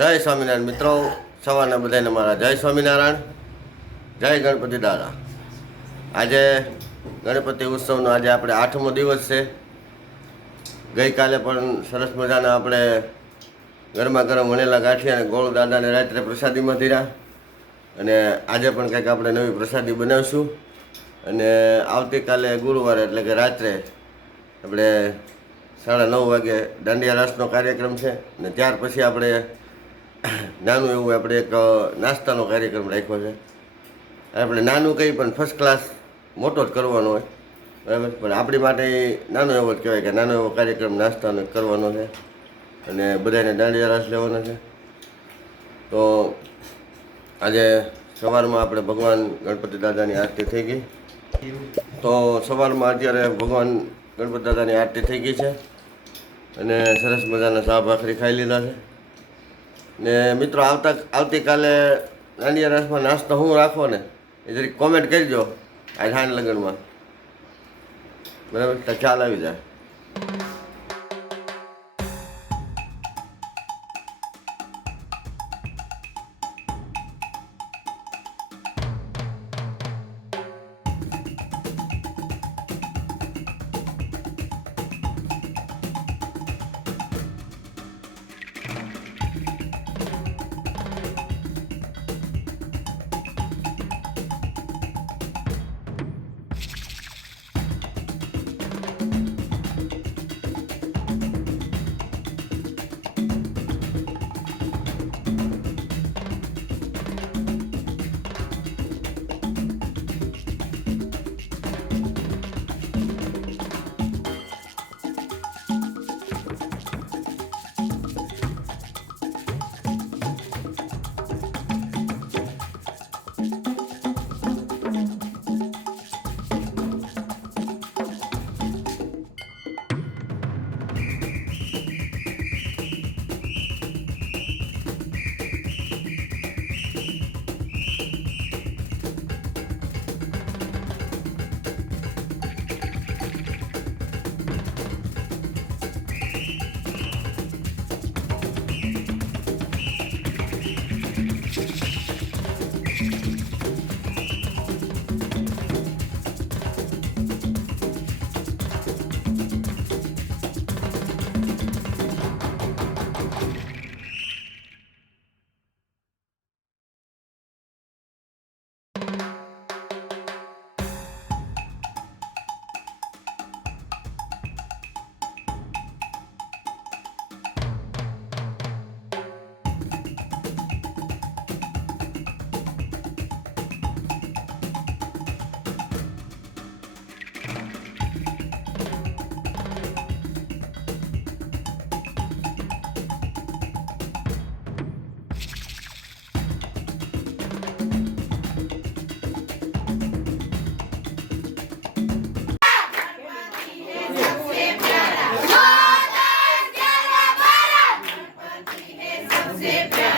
જય સ્વામિનારાયણ મિત્રો, સવારના બધાને મારા જય સ્વામિનારાયણ, જય ગણપતિ દાદા. આજે ગણપતિ ઉત્સવનો આજે આપણે 8મો દિવસ છે. ગઈકાલે પણ સરસ મજાના આપણે ગરમા ગરમ વણેલા ગાંઠિયા અને ગોળ દાદાને રાત્રે પ્રસાદીમાં ધીરા, અને આજે પણ કંઈક આપણે નવી પ્રસાદી બનાવીશું. અને આવતીકાલે ગુરુવારે એટલે કે રાત્રે આપણે 9:30 વાગે દાંડિયા રાસનો કાર્યક્રમ છે. અને ત્યાર પછી આપણે નાનું એવું આપણે એક નાસ્તાનો કાર્યક્રમ રાખ્યો છે. આપણે નાનું કંઈ પણ ફર્સ્ટ ક્લાસ મોટો જ કરવાનો હોય, બરાબર. પણ આપણી માટે નાનો એવો જ કહેવાય કે નાનો એવો કાર્યક્રમ નાસ્તાનો કરવાનો છે. અને બધાને દાંડિયા રાસ લેવાનો છે. તો આજે સવારમાં આપણે ભગવાન ગણપતિ દાદાની આરતી થઈ ગઈ. તો સવારમાં અત્યારે ભગવાન ગણપતિ દાદાની આરતી થઈ ગઈ છે અને સરસ મજાના ચા ભાખરી ખાઈ લીધા છે. ને મિત્રો આવતીકાલે દાંડિયા રાસમાં નાસ્તો હું રાખો ને એ જરીક કોમેન્ટ કરજો આ હાન લગ્નમાં, બરાબર, તો ખ્યાલ આવી જાય. सबसे प्यारा